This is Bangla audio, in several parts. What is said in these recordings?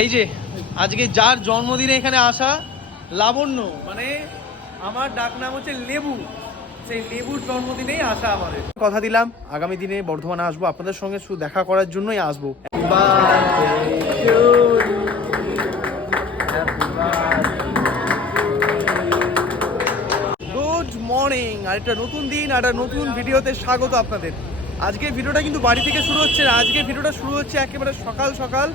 এই যে আজকে যার জন্মদিনে এখানে আসা লাবণ্য মানে আমার ডাক নাম হচ্ছে লেবু। সেই লেবুর জন্মদিনেই আসা আমাদের। কথা দিলাম আগামী দিনে বর্ধমানে আসব আপনাদের সঙ্গে শুধু দেখা করার জন্যই আসব। গুড মর্নিং আর একটা নতুন দিন আর একটা নতুন ভিডিওতে স্বাগত আপনাদের। আজকে ভিডিওটা কিন্তু বাড়ি থেকে শুরু হচ্ছে আজকে ভিডিওটা শুরু হচ্ছে একেবারে সকাল সকাল।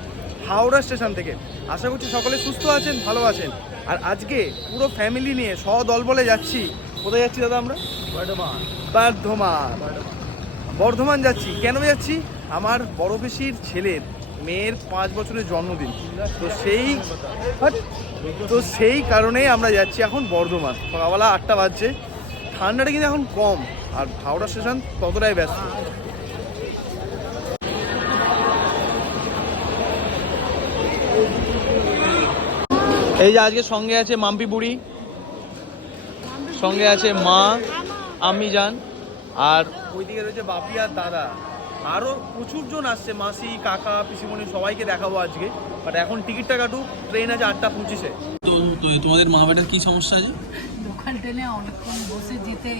হাওড়া স্টেশন থেকে। আশা করছি সকলে সুস্থ আছেন ভালো আছেন। আর আজকে পুরো ফ্যামিলি নিয়ে সদল বলে যাচ্ছি। কোথায় যাচ্ছি দাদা আমরা? বর্ধমান। বর্ধমান। বর্ধমান। যাচ্ছি। কেন যাচ্ছি? আমার বড় পিসির ছেলের মেয়ের পাঁচ বছরের জন্মদিন। তো সেই তো সেই কারণেই আমরা যাচ্ছি এখন বর্ধমান। সকালবেলা আটটা বাজছে। ঠান্ডাটা কিন্তু এখন কম। আর হাওড়া স্টেশন ততটাই ব্যস্ত। এই যে আজকে সঙ্গে আছে মাম্পি বুড়ি সঙ্গে আছে মা আমি যান আর ওইদিকে রয়েছে বাপি আর দাদা। আরও প্রচুর জন আসছে মাসি কাকা পিসিমণি সবাইকে দেখাবো আজকে। বাট এখন টিকিটটা কাটুক ট্রেন আছে আটটা পঁচিশে। তো তো তোমাদের মা বাবার কি সমস্যা আছে দোকান টেনে অনেকক্ষণ বসে যেতে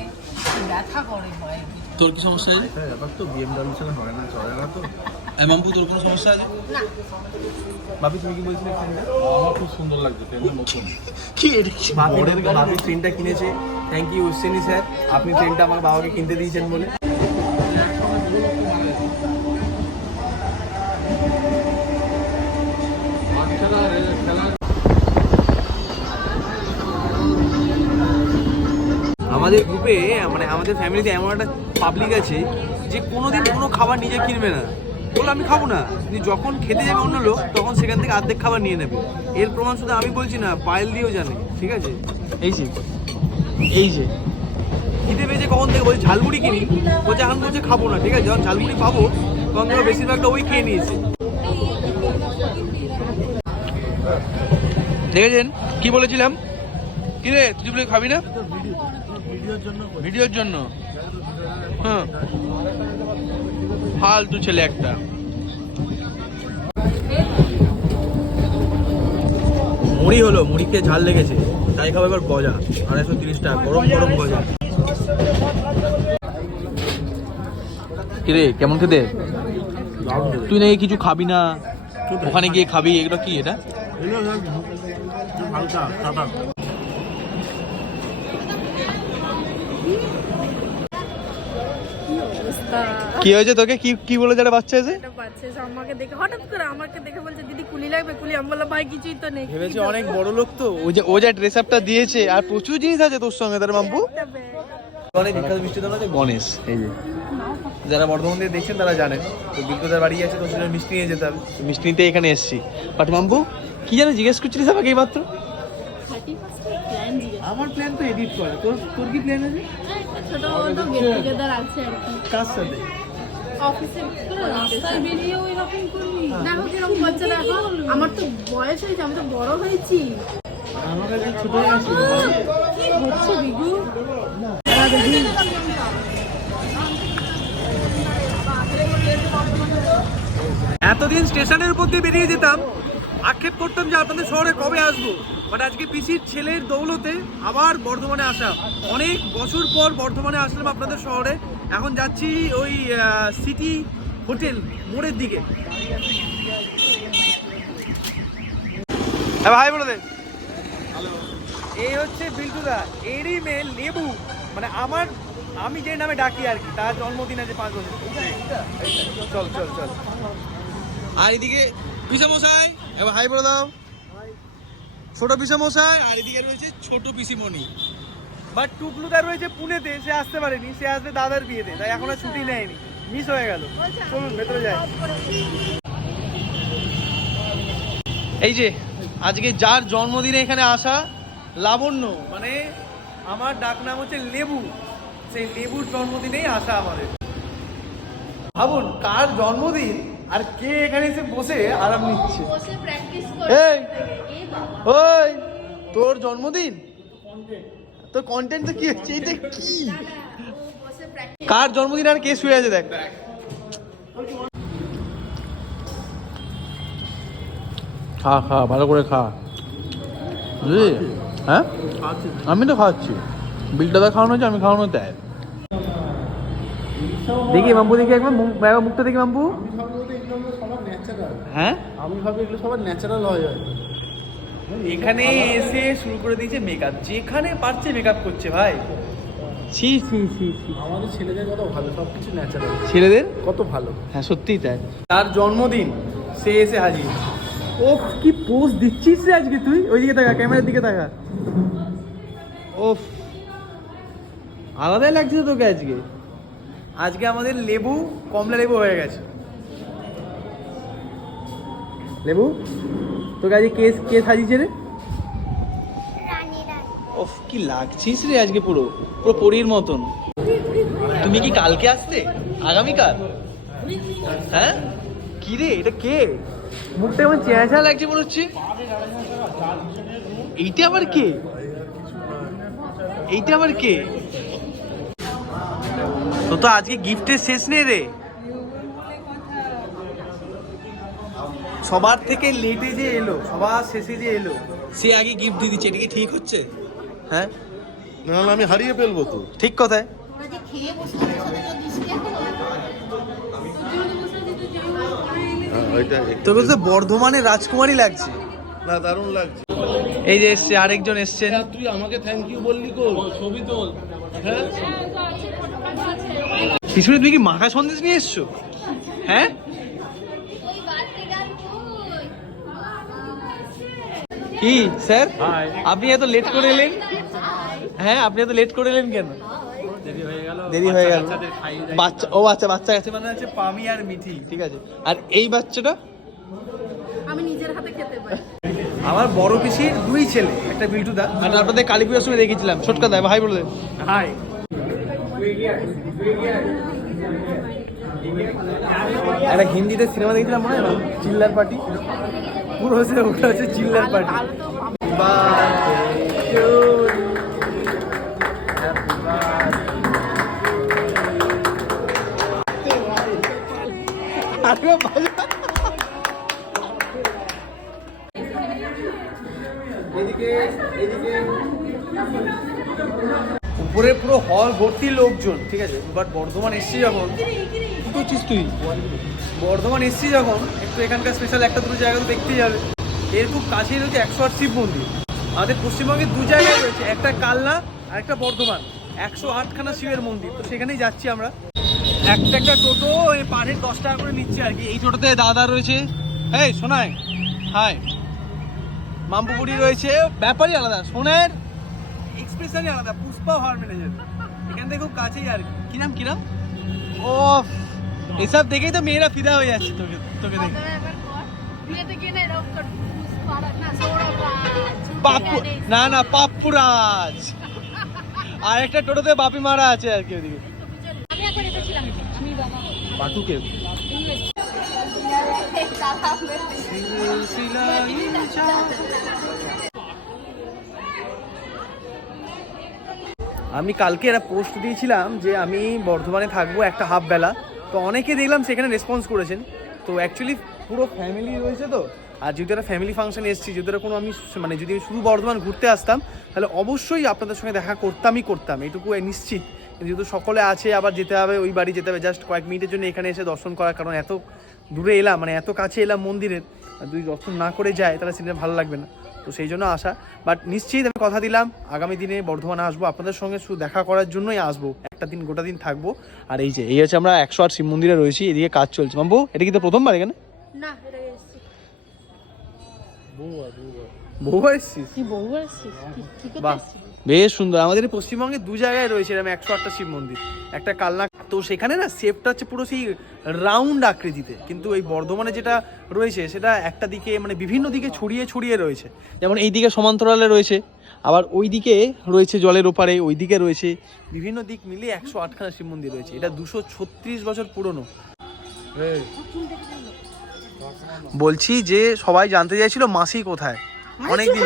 ব্যথা করে ভয়ে। তোর কি সমস্যা আছে ব্যাপার তো বিএমডাব্লিউ ছাড়া হয় না চলে না তো। মাম্পু তোর কোনো সমস্যা আছে? বাপি তুমি কি বলছিলে ট্রেনটা আমার খুব সুন্দর লাগছে ট্রেনটা নতুন কি এটা কি? বাপির বাপি ট্রেনটা কিনেছে। থ্যাংক ইউ উসেনি স্যার আপনি ট্রেনটা আমার বাবাকে কিনতে দিয়েছেন বলে। আমাদের গ্রুপে মানে আমাদের ফ্যামিলিতে এমন একটা পাবলিক আছে যে কোনোদিন কোনো খাবার নিজে কিনবে না। বলে আমি খাব না। কিন্তু যখন খেতে যাবে অন্য লোক তখন সেখান থেকে অর্ধেক খাবার নিয়ে নেবে। এর প্রমাণ শুধু আমি বলছি না পায়েল দিয়েও জানে ঠিক আছে? এই যে এই যে। খিদে পেয়েছে কখন থেকে? বলছে ঝালমুড়ি কিনি। বলছে এখন বলছে খাব না ঠিক আছে? যখন ঝালমুড়ি পাবো তখন ধরো বেশিরভাগটা ওই খেয়ে নিয়েছে। দেখেছেন? কি বলেছিলাম? কি রে তুই বলে খাবি না? ভিডিওর জন্য ভিডিওর জন্য? হ্যাঁ। ফালতু ছেলে একটা। মুড়ি হলো মুড়িকে ঝাল লেগেছে তাই খাব এবার গজা আড়াইশো তিরিশ টাকা গরম গরম গজা। কিরে কেমন খেতে? তুই নাকি কিছু খাবি না? ওখানে গিয়ে খাবি এগুলো কি এটা? কি হয়েছে তোকে? কি কি বলে যারা বাচ্চা এসে? আমাকে দেখে হঠাৎ করে আমাকে দেখে বলছে দিদি কুলি লাগবে? কুলি আমি বললাম ভাই কিছুই তো নেই ভেবেছে অনেক বড় লোক তো। ও যে ও যা ড্রেস আপটা দিয়েছে আর প্রচুর জিনিস আছে তোর সঙ্গে তার মাম্পু। অনেক বিখ্যাত মিষ্টি দোকান আছে গণেশ এই যে। যারা বর্ধমান থেকে দেখছেন তারা জানেন। তো বিজ্ঞতার বাড়ি আছে তো সেটা মিষ্টি নিয়ে যেতে হবে। মিষ্টি নিতে এখানে এসেছি। বাট মাম্পু কি জানো জিজ্ঞেস করছিলিস আমাকে এই মাত্র আমার প্ল্যান তো এডিট করা। তোর তোর কি প্ল্যান আছে? ছোট মতো গেট টুগেদার আছে আর কি। কার সাথে? অফিসে রাস্তায় বেরিয়ে ওই রকম করবি দেখো কীরকম বাচ্চা দেখো। আমার তো বয়স হয়েছে আমি তো বড় হয়েছি। আমার কাছে ছোট হয়ে আছে কি হচ্ছে বিগু? এতদিন স্টেশনের উপর দিয়ে বেরিয়ে যেতাম আক্ষেপ করতাম যে আপনাদের শহরে কবে আসব। বাট আজকে পিসির ছেলের দৌলতে আবার বর্ধমানে আসা। অনেক বছর পর বর্ধমানে আসলাম আপনাদের শহরে। এখন যাচ্ছি ওই সিটি হোটেল মোড়ের দিকে। হ্যাঁ ভাই বলে দে। এই হচ্ছে বিল্টুদা এরই মেয়ে লেবু। মানে আমার আমি যে নামে ডাকি আর কি তার জন্মদিন আছে পাঁচ বছর। চল চল চল। আর এদিকে পিসামশাই এবার হাই বলে দাও। ছোট পিসামশাই আর এদিকে রয়েছে ছোট পিসিমণি। বাট টুকলুদা রয়েছে পুনেতে সে আসতে পারেনি সে আসবে দাদার বিয়েতে তাই এখন আর ছুটি নেয়নি মিস হয়ে গেল। চলুন ভেতরে যাই। এই যে আজকে যার জন্মদিনে এখানে আসা লাবণ্য মানে আমার ডাক নাম হচ্ছে লেবু। সেই লেবুর জন্মদিনেই আসা আমাদের। ভাবুন কার জন্মদিন আর কে এখানে এসে বসে আরাম নিচ্ছে? এই ওই তোর জন্মদিন? তোর কন্টেন্ট তো কি হচ্ছে? এটা কি? কার জন্মদিন আর কে শুয়ে আছে দেখ। খা খা ভালো করে খা। বুঝলি? হ্যাঁ? আমি তো খাওয়াচ্ছি বিলটা দা খাওয়ানো হচ্ছে আমি খাওয়ানো দেয় দেখি। মাম্পু দেখি একবার মুখ একবার মুখটা দেখি মাম্পু। হ্যাঁ? আমি ভাবি এগুলো সবার ন্যাচারাল হয় হয় এখানে এসে শুরু করে দিয়েছে মেকআপ যেখানে পারছে মেকআপ করছে ভাই। ছি ছি ছি ছি। আমাদের ছেলেদের কত ভালো? সব কিছু ন্যাচারাল ছেলেদের? কত ভালো। হ্যাঁ সত্যিই তাই। তার জন্মদিন সে এসে হাজির। ও কি পোজ দিচ্ছিস রে আজকে তুই? ওইদিকে তাকা ক্যামেরার দিকে তাকা। ওফ আলাদাই লাগছে তোকে আজকে। আজকে আমাদের লেবু কমলা লেবু হয়ে গেছে। লেবু? তোকে আজকে কে কে সাজিয়েছে রে? ওফ কি লাগছিস রে আজকে পুরো? পুরো পরীর মতন। তুমি কি কালকে আসতে আগামীকাল? হ্যাঁ? কি রে এটা কে? মুখটা এমন চেঁচা লাগছে মনে হচ্ছে। এইটা আবার কে? এইটা আবার কে? তো তো আজকে গিফটের শেষ নেই রে। সবার থেকে লেটে যে এলো সবার শেষে যে এলো সে আগে গিফট দিয়ে দিচ্ছে এটা কি ঠিক হচ্ছে? হ্যাঁ? নাহলে আমি হারিয়ে ফেলব তো। ঠিক কথায়। বৃষ্টি এখন হয়। হ্যাঁ, তো বর্ধমানের রাজকুমারী লাগছে। না দারুণ লাগছে। এই যে এসছে আরেকজন এসছেন তুই আমাকে থ্যাংক ইউ বললি কো ছবি তোল। হ্যাঁ? পিছনে তুমি কি মাখা সন্দেশ নিয়ে এসছো? হ্যাঁ? কি স্যার? আপনি এত লেট করে এলেন? হ্যাঁ আপনি এত লেট করে এলেন কেন? দেরি হয়ে গেল। বাচ্চা ও আচ্ছা বাচ্চা আছে মানে হচ্ছে পামি আর মিঠি। ঠিক আছে। আর এই বাচ্চাটা? আমি নিজের হাতে খেতে পারি। আমার বড় পিসির দুই ছেলে একটা বিল্টু দা। আর আপনাদের কালী পুজোর সময় দেখেছিলাম ছোটকা দা ভাই বলে হাই। একটা হিন্দিতে সিনেমা দেখেছিলাম মনে হয় না চিল্লার পার্টি। পুরো হচ্ছে ওটা হচ্ছে চিল্লার পার্টি। উপরে পুরো হল ভর্তি লোকজন ঠিক আছে? বাট বর্ধমান এসছি যখন। কি করছিস তুই? বর্ধমান এসছি যখন একটু এখানকার স্পেশাল একটা দুটো জায়গা তো দেখতেই যাবে এর খুব কাছেই রয়েছে একশো আট শিব মন্দির। আমাদের পশ্চিমবঙ্গে দু জায়গায় রয়েছে একটা কালনা আর একটা বর্ধমান। একশো আটখানা শিবের মন্দির। তো সেখানেই যাচ্ছি আমরা। একটা একটা টোটো এই পাড়ের দশ টাকা করে নিচ্ছে আর কি। এই টোটোতে দাদা রয়েছে। এই শোনায় হাই। মাম্পুপুরি রয়েছে। ব্যাপারই আলাদা। সোনের এক্সপ্রেশনই আলাদা। পুষ্পা হওয়ার ম্যানেজার এখান থেকে খুব কাছেই আর কি। নাম কি নাম? ও এসব দেখেই তো মেয়েরা ফিদা হয়ে যাচ্ছে তোকে তোকে দেখে। গিয়ে না না পাপ্পু না না পাপ্পুরাজ আর একটা টোটোতে বাপি মারা আছে আর কি ওদিকে। বাটুকে আমি কালকে একটা পোস্ট দিয়েছিলাম যে আমি বর্ধমানে থাকব একটা হাফ বেলা তো অনেকে দেখলাম সেখানে রেসপন্স করেছেন। তো অ্যাকচুয়ালি পুরো ফ্যামিলি রয়েছে তো। আর যদি তারা ফ্যামিলি ফাংশন এসেছি, যদি কোনো আমি মানে যদি আমি শুধু বর্ধমান ঘুরতে আসতাম, তাহলে অবশ্যই আপনাদের সঙ্গে দেখা করতামই করতাম। এটুকু নিশ্চিত। যেহেতু সকলে আছে, আবার যেতে হবে, ওই বাড়ি যেতে হবে। জাস্ট কয়েক মিনিটের জন্য এখানে এসে দর্শন করার কারণ এত দূরে এলাম মানে এত কাছে এলাম মন্দিরের। আর যদি দর্শন না করে যায় তাহলে সিনেমা ভালো লাগবে না। তো সেই জন্য আসা বাট নিশ্চিত আমি কথা দিলাম আগামী দিনে বর্ধমানে আসব আপনাদের সঙ্গে শুধু দেখা করার জন্যই আসব। একটা দিন গোটা দিন থাকব। আর এই যে এই হচ্ছে আমরা একশো আট শিব মন্দিরে রয়েছি এদিকে কাজ চলছে। মাম্বু এটা কিন্তু প্রথমবার এখানে? না বহুবার এসছিস? আসছিস কি করতে বাহ। বেশ সুন্দর। আমাদের এই পশ্চিমবঙ্গে দু জায়গায় রয়েছে এরকম একশো আটটা শিব মন্দির। একটা কালনা তো সেখানে না শেপটা হচ্ছে পুরো সেই রাউন্ড আকৃতিতে। কিন্তু এই বর্ধমানে যেটা রয়েছে সেটা একটা দিকে মানে বিভিন্ন দিকে ছড়িয়ে ছড়িয়ে রয়েছে। যেমন এই দিকে সমান্তরালে রয়েছে আবার ওই দিকে রয়েছে জলের ওপারে ওই দিকে রয়েছে। বিভিন্ন দিক মিলিয়ে একশো আটখানা শিব মন্দির রয়েছে। এটা দুশো ছত্রিশ বছর পুরনো। বলছি যে সবাই জানতে চাইছিল মাসি কোথায়? অনেকদিন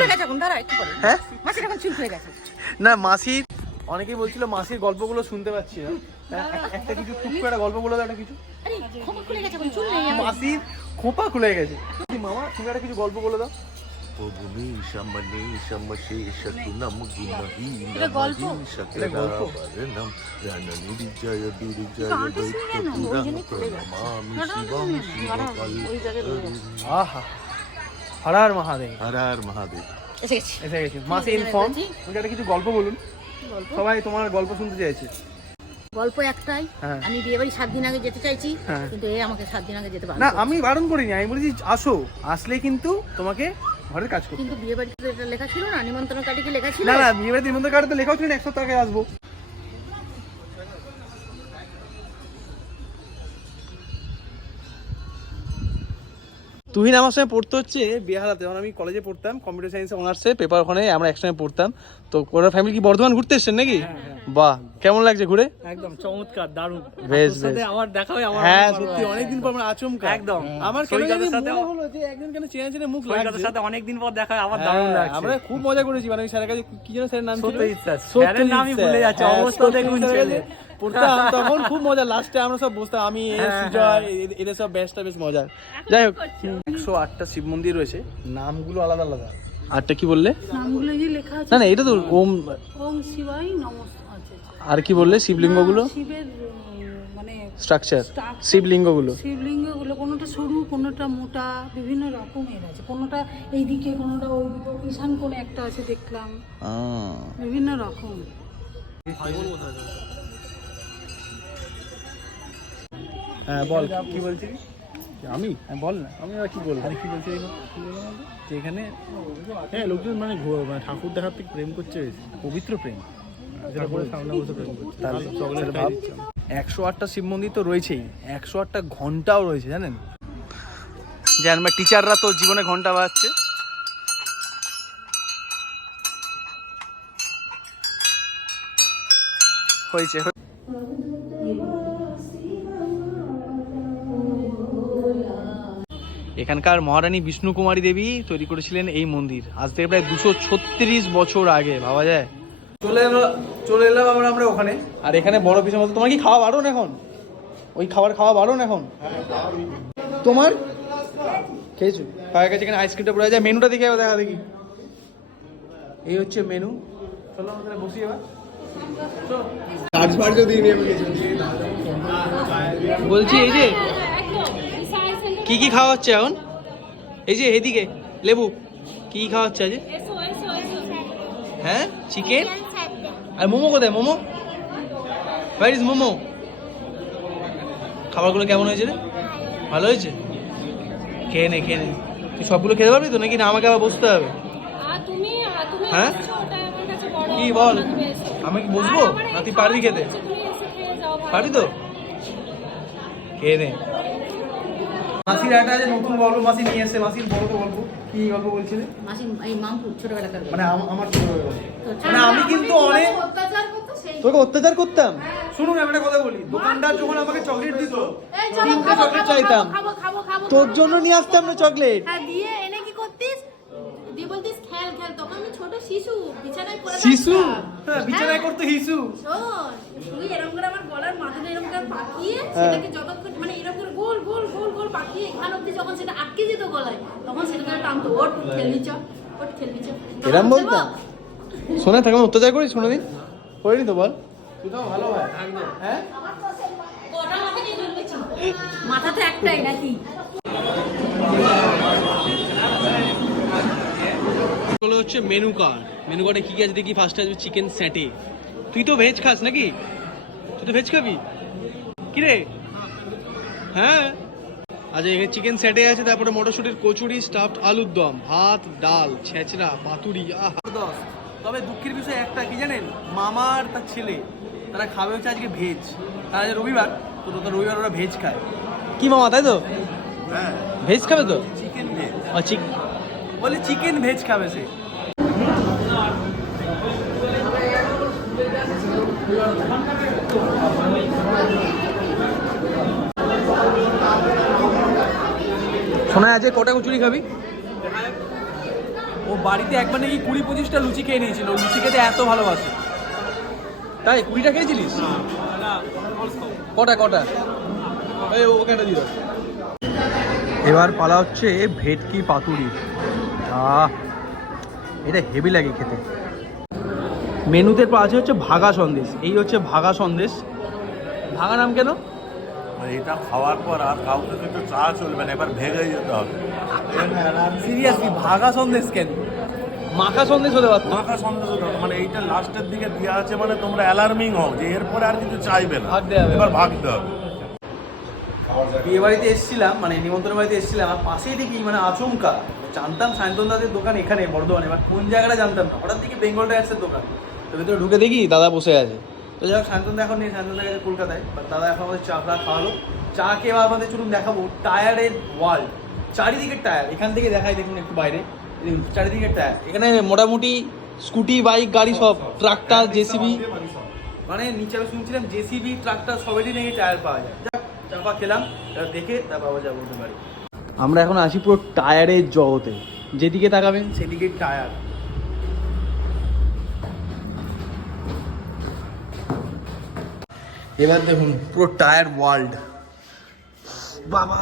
হ্যাঁ? না মাসির অনেকেই বলছিল মাসির গল্পগুলো শুনতে পাচ্ছি না। একটা কিছু খুব করে গল্প বলে দাও একটা কিছু। মাসির খোপা খুলে গেছে। মামা তুমি একটা কিছু গল্প বলে দাও। এটা গল্প? এটা গল্প? আহা হরার মহাদেব। হরার মহাদেব। এসে গেছি। এসে গেছি। মাসে ইনফর্ম তুমি একটা কিছু গল্প বলুন। সবাই তোমার গল্প শুনতে চাইছে। গল্প একটাই। হ্যাঁ। আমি বিয়ে বাড়ি সাত দিন আগে যেতে চাইছি হ্যাঁ। কিন্তু এ আমাকে সাত দিন আগে যেতে পারে না আমি বারণ করিনি আমি বলেছি আসো। আসলে কিন্তু তোমাকে ঘরের কাজ করতে কিন্তু বিয়ে বাড়িতে এটা লেখা ছিল না নিমন্ত্রণ কার্ডে কি লেখা ছিল? না না বিয়ে বাড়িতে নিমন্ত্রণ কার্ডে তো লেখাও ছিল না এক সপ্তাহ আগে আসব। তুহিন আমার সঙ্গে পড়তে হচ্ছে বিহারাতে যখন আমি কলেজে পড়তাম কম্পিউটার সায়েন্সে অনার্সে পেপার ওখানে আমরা একসঙ্গে পড়তাম। তো ওরা ফ্যামিলি কি বর্ধমান ঘুরতে এসছেন নাকি? বাহ কেমন লাগছে ঘুরে? একদম চমৎকার দারুণ। বেশ সাথে বেশ আমার দেখা হয় আমার হ্যাঁ সত্যি। অনেকদিন পর আমরা আচমকা। একদম। আমার কেন জানি মনে হলো যে একদিন কেন চেনা চেনা মুখ সৈকতের লাগছে সাথে অনেকদিন পর দেখা হয় আমার দারুণ হ্যাঁ, লাগছে। আমরা খুব মজা করেছি মানে স্যারের কাছে কি যেন স্যারের নাম ছিল। স্যারের নামই ভুলে যাচ্ছে, হ্যাঁ, অবস্থা দেখুন ছেলে। পড়তাম তখন খুব মজা লাস্টে আমরা সব বসতাম আমি এ, হ্যাঁ, সুজয় এ- এদের সব ব্যাচটা বেশ মজার যাই হোক। একশো আটটা শিব মন্দির রয়েছে নামগুলো আলাদা আলাদা। আটটা কি বললে? নামগুলো যে লেখা আছে। না না এটা তো ওম ওম শিবাই নমস্কার আচ্ছা আচ্ছা। আর কি বললে? শিবলিঙ্গগুলো? শিবের মানে স্ট্রাকচার শিবলিঙ্গগুলো। শিবলিঙ্গগুলো কোনোটা সরু কোনোটা মোটা বিভিন্ন রকমের আছে। কোনোটা এইদিকে কোনোটা ওইদিকে ঈশান কোণে একটা আছে দেখলাম। বিভিন্ন রকম। হ্যাঁ বল। কি বলছিস আমি? হ্যাঁ বল না। আমি আর কি বলব? কি বলছি? যে এখানে হ্যাঁ লোকজন মানে মানে ঠাকুর দেখার থেকে প্রেম করছে পবিত্র প্রেম। একশো আটটা শিব মন্দির তো রয়েছেই। একশো আটটা ঘন্টাও রয়েছে জানেন? জান বা টিচাররা তো জীবনে ঘণ্টা বাজছে হয়েছে এখানকার মহারানী বিষ্ণু কুমারী দেবী তৈরি করেছিলেন এই মন্দির। আজ থেকে প্রায় দুশো ছত্রিশ বছর আগে ভাবা যায়। চলে এলো চলে এলাম আমরা আমরা ওখানে। আর এখানে বড় পিসের মতো। তোমার কি খাওয়া বারণ এখন? ওই খাবার খাওয়া বারণ এখন? তোমার? খেয়েছো? খাওয়া গেছে এখানে আইসক্রিমটা পড়ে যায় মেনুটা দেখে দেখা দেখি। এই হচ্ছে মেনু চলো আমরা বসি এবার। বলছি এই যে কি কি খাওয়া হচ্ছে এখন? এই যে এদিকে লেবু। কি কি খাওয়া হচ্ছে আজ? হ্যাঁ চিকেন? আর মোমো কোথায়? মোমো? Where is momo? খাবারগুলো কেমন হয়েছে রে? ভালো হয়েছে? খেয়ে নে খেয়ে নে। তুই সবগুলো খেতে পারবি তো? নাকি না আমাকে আবার বসতে হবে? হ্যাঁ? কি বল? আমি কি বসবো? না তুই পারবি খেতে? পারবি তো? খেয়ে নে। মাসির একটা আছে নতুন গল্প মাসি নিয়ে এসে মাসির বড় তো গল্প। কি গল্প বলছিলে? মাসি এই মামপুর ছোটবেলাকার মানে আমার ছোটবেলার গল্প। মানে আমি কিন্তু অনেক অত্যাচার করতো তোকে অত্যাচার করতাম। শুনুন আমি একটা কথা বলি। দোকানদার যখন আমাকে চকলেট দিত এই চলো তিনটে খাব, চকলেট চাইতাম। খাব খাব খাব তোর জন্য নিয়ে আসতাম না চকলেট হ্যাঁ দিয়ে এনে কি করতিস? দিয়ে বলতিস খেল খেল। তখন আমি ছোট শিশু বিছানায় পড়ে শিশু? হ্যাঁ বিছানায় করতো হিসু শোন তুই এরকম করে আমার গলার মাথাটা এরকম করে পাকিয়ে হ্যাঁ। সেটাকে যতক্ষণ মানে এরকম করে গোল গোল গোল গোল পাকিয়ে এখান অব্দি যখন সেটা আটকে যেত গলায় তখন সেটাকে টানতো। ওট খেলনি চ ওট খেলনি চ এরম খেলব? বলতাম? শোনা থাকে অত্যাচার করিস শোনা দিন করিনি তো বল। তুই তো ভালো হয়। হ্যাঁ? কটা মাথা নিয়ে জন্মেছি? মাথা তো একটাই নাকি? এগুলো হচ্ছে মেনু কার্ড মেনু কার্ডে কি কি আছে দেখি ফার্স্টে আসবে চিকেন স্যাটে তুই তো ভেজ খাস নাকি? তুই তো ভেজ খাবি? কি রে হ্যাঁ। আচ্ছা এখানে চিকেন স্যাটে আছে তারপরে মটরশুটির কচুরি স্টাফড আলুর দম ভাত ডাল ছেঁচড়া পাতুরি আহ। তবে দুঃখের বিষয় একটা কি জানেন? মামার তার ছেলে তারা খাবে হচ্ছে আজকে ভেজ তারা আজ রবিবার তো তো রবিবার ওরা ভেজ খায়। কি মামা তাই তো? ভেজ খাবে তো? চিকেন ভেজ বলে চিকেন ভেজ খাবে সে। শোনা আছে কটা কচুরি খাবি? ও বাড়িতে একবার নাকি কুড়ি পঁচিশটা লুচি খেয়ে নিয়েছিল লুচি খেতে এত ভালোবাসে। তাই কুড়িটা খেয়েছিলিস? কটা কটা? এই ওকে একটা দিও এবার পালা হচ্ছে ভেটকি পাতুরি। আহ এটা হেভি লাগে খেতে। মেনুতে আছে হচ্ছে ভাগা সন্দেশ। এই হচ্ছে ভাগা সন্দেশ। ভাগা নাম কেন? এটা খাওয়ার পর আর কাউকে কিন্তু চা চলবে না এবার ভেঙে যেতে হবে। সিরিয়াসলি ভাগা সন্দেশ কেন? মাখা সন্দেশ হতে পারতো। মাখা সন্দেশ হতে হবে। মানে এইটা লাস্টের দিকে দেওয়া আছে মানে তোমরা অ্যালার্মিং হও যে এরপরে আর কিছু চাইবে না। এবার ভাগতে হবে। বিয়ে বাড়িতে এসেছিলাম মানে নিমন্ত্রণ বাড়িতে এসেছিলাম আর পাশেই দেখি মানে আচমকা। জানতাম সায়ন্তন দাদের দোকান এখানে বর্ধমানে এবার কোন জায়গাটা জানতাম না। হঠাৎ দেখি বেঙ্গল টায়ার্সের দোকান। তো ভেতরে ঢুকে দেখি দাদা বসে আছে। তো যাই হোক সায়ন্তন দা এখন নেই সায়ন্তন দা গেছে কলকাতায় বাট দাদা এখন আমাদের চা ফা খাওয়ালো। চা খেয়ে আমাদের চলুন দেখাবো টায়ারের ওয়ার্ল্ড চারিদিকের টায়ার এখান থেকে দেখাই দেখুন একটু বাইরে। চারিদিকের টায়ার এখানে মোটামুটি স্কুটি বাইক গাড়ি সব ট্রাক্টর জেসিবি মানে নিচে আমি শুনছিলাম জেসিবি ট্রাক্টর সবেরই নাকি টায়ার পাওয়া যায়। যাক চাপা খেলাম দেখে তারপর আবার যাব বলতে পারি আমরা এখন আসি পুরো টায়ারের জগতে। যেদিকে তাকাবেন সেদিকে টায়ার এবার দেখুন, পুরো টায়ার ওয়ার্ল্ড বাবা!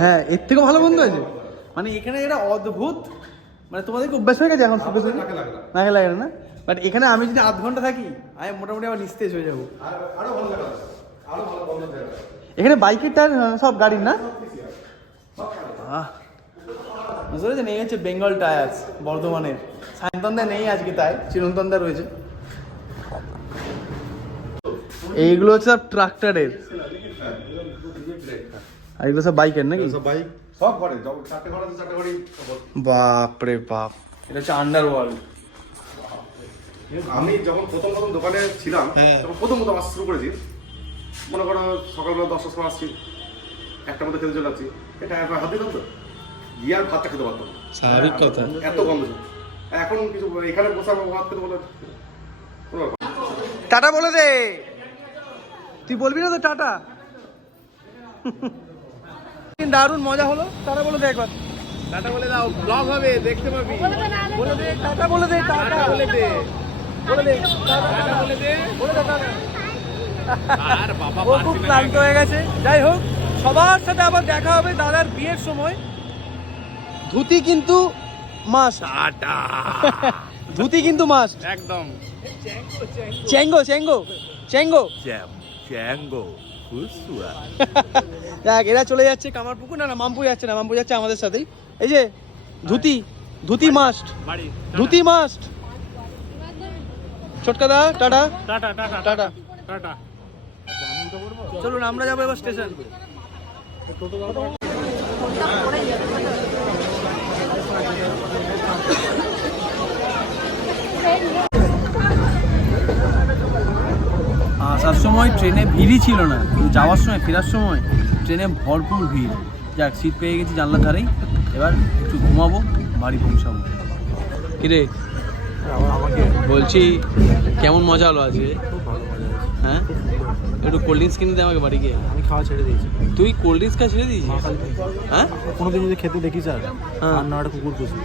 হ্যাঁ এর থেকে ভালো বন্ধু আছে। মানে এখানে এটা অদ্ভুত মানে তোমাদেরকে অভ্যাস হয়ে গেছে এখন নাকে লাগে না বাট এখানে আমি যদি আধ ঘণ্টা থাকি, আমি মোটামুটি আবার নিস্তেজ হয়ে যাব। এখানে বাইকের টায়ার সব গাড়ির না? বুঝতে পেরেছেন? এই হচ্ছে বেঙ্গল টায়ার্স বর্ধমানের। সায়ন্তনদা নেই আজকে তাই, চিরন্তনদা রয়েছে। এইগুলো হচ্ছে সব ট্রাক্টরের। আর এগুলো সব বাইকের নাকি? সব বাইক। সব ঘরে চারটে ঘর চারটে ঘরেই বাপ রে বাপ। এটা হচ্ছে আন্ডার ওয়ার্ল্ড আমি যখন প্রথম প্রথম দোকানে ছিলাম তখন প্রথম প্রথম আসতে শুরু করেছি মনে করো সকালবেলা দশটার সময় আসছি একটা মধ্যে খেতে চলে যাচ্ছি। এটা একবার হাতে দিতাম তো? গিয়ে আর ভাতটা খেতে পারতাম। স্বাভাবিক কথা। এত গন্ধ। এখন কিছু এখানে বসে আমার ভাত খেতে বলে টাটা বলে দে। তুই বলবি না তো টাটা? দারুণ মজা হলো টাটা বলে দে একবার। টাটা বলে দাও ব্লগ হবে দেখতে পাবি। বলে দে টাটা বলে দে টাটা। বলে দে। বলে দে টাটা বলে দে। বলে দে টাটা। আর ও খুব ক্লান্ত হয়ে গেছে। যাই হোক সবার সাথে আবার দেখা হবে দাদার বিয়ের সময়। ধুতি কিন্তু মাস্ট ধুতি কিন্তু মাস্ট একদম। চেঙ্গো চেঙ্গো চেঙ্গো চ্যাঙ্গো। ফুসুয়া দেখ এরা চলে যাচ্ছে কামারপুকুর। না না মামপুর যাচ্ছে না মামপুর যাচ্ছে আমাদের সাথেই। এই যে ধুতি ধুতি মাস্ট ধুতি মাস্ট ছোটকা দা tata. Tata tata tata tata. চলুন আমরা যাব এবার স্টেশন আসার সময় ট্রেনে ভিড়ই ছিল না কিন্তু যাওয়ার সময় ফেরার সময় ট্রেনে ভরপুর ভিড়। যাক সিট পেয়ে গেছি জানলার ধারেই। এবার একটু ঘুমাবো বাড়ি পৌঁছাবো। কিরে? বলছি কেমন মজা হলো আজকে? হ্যাঁ? একটু কোল্ড ড্রিঙ্কস কিনে দে আমাকে বাড়ি গিয়ে। আমি খাওয়া ছেড়ে দিয়েছি। তুই কোল্ড ড্রিঙ্কস কা ছেড়ে দিয়েছিস? হ্যাঁ? কোনোদিন যদি খেতে দেখি স্যার হ্যাঁ। আর না একটা কুকুর পুষি।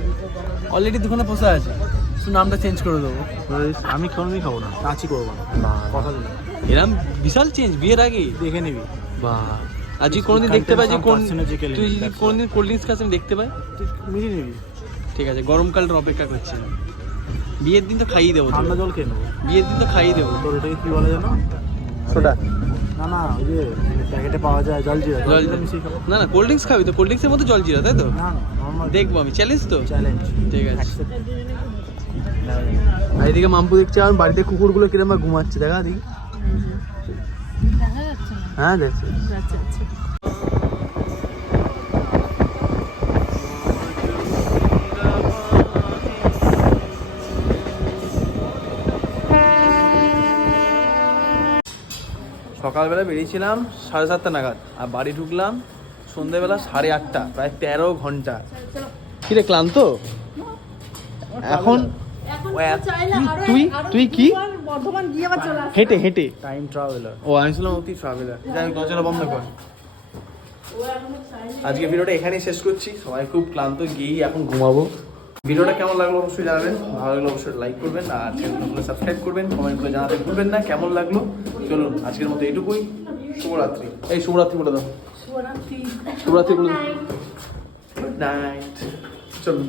অলরেডি দোকানে বসে আছে। শুধু নামটা চেঞ্জ করে দেবো। আমি কোনোদিন খাব না টাচই করব না। কথা দিলাম। এরম বিশাল চেঞ্জ বিয়ের আগে দেখে নিবি। বা আজকে কোনোদিন দেখতে পাই যে কোন তুই যদি কোনোদিন কোল্ড ড্রিঙ্কস খাস আমি দেখতে পাই। মিলিয়ে নিবি। ঠিক আছে গরমকালটা অপেক্ষা করছি বিয়ের দিন তো খাইয়ে দেবো। ঠান্ডা জল খেয়ে নেব। বিয়ের দিন তো খাইয়ে দেবো। তোর এটাকে কি বলে জানো? সোডা। না না ওই যে প্যাকেটে পাওয়া যায় জল জিরা। জল জিরা। খাব। না না কোল্ড ড্রিঙ্কস খাবি তো। কোল্ড ড্রিঙ্কসের মধ্যে জল জিরা তাই তো? না না দেখব আমি। চ্যালেঞ্জ তো? চ্যালেঞ্জ ঠিক আছে। আর এদিকে মাম্পু দেখছে আমার বাড়িতে কুকুরগুলো কিরম ঘুমাচ্ছে দেখা দেখি। হ্যাঁ দেখছি আচ্ছা আচ্ছা সকালবেলা বেরিয়েছিলাম সাড়ে সাতটা নাগাদ আর বাড়ি ঢুকলাম সন্ধ্যেবেলা সাড়ে আটটা প্রায় তেরো ঘণ্টা। কিরে ক্লান্ত? এখন তুই- আরও তুই- আরও তুই কি? বর্ধমান গিয়ে আবার চলে আসতে হেঁটে হেঁটে। টাইম ট্রাভেলার ও আমি ছিলাম অতি ট্রাভেলার যাই হোক, দরজাটা বন্ধ কর। ও এখনও চাইলে আজকে ভিডিওটা এখানেই শেষ করছি। সবাই খুব ক্লান্ত গিয়েই এখন ঘুমাবো। ভিডিওটা কেমন লাগল অবশ্যই জানাবেন। ভালো লাগলে অবশ্যই লাইক করবেন আর চ্যানেলগুলো সাবস্ক্রাইব করবেন। কমেন্ট করে জানাতে ভুলবেন না। কেমন লাগল? চলুন আজকের মতো এইটুকুই। শুভরাত্রি। এই শুভরাত্রি বলে দাও। শুভরাত্রি। শুভরাত্রি বলে দাও। গুড নাইট চলো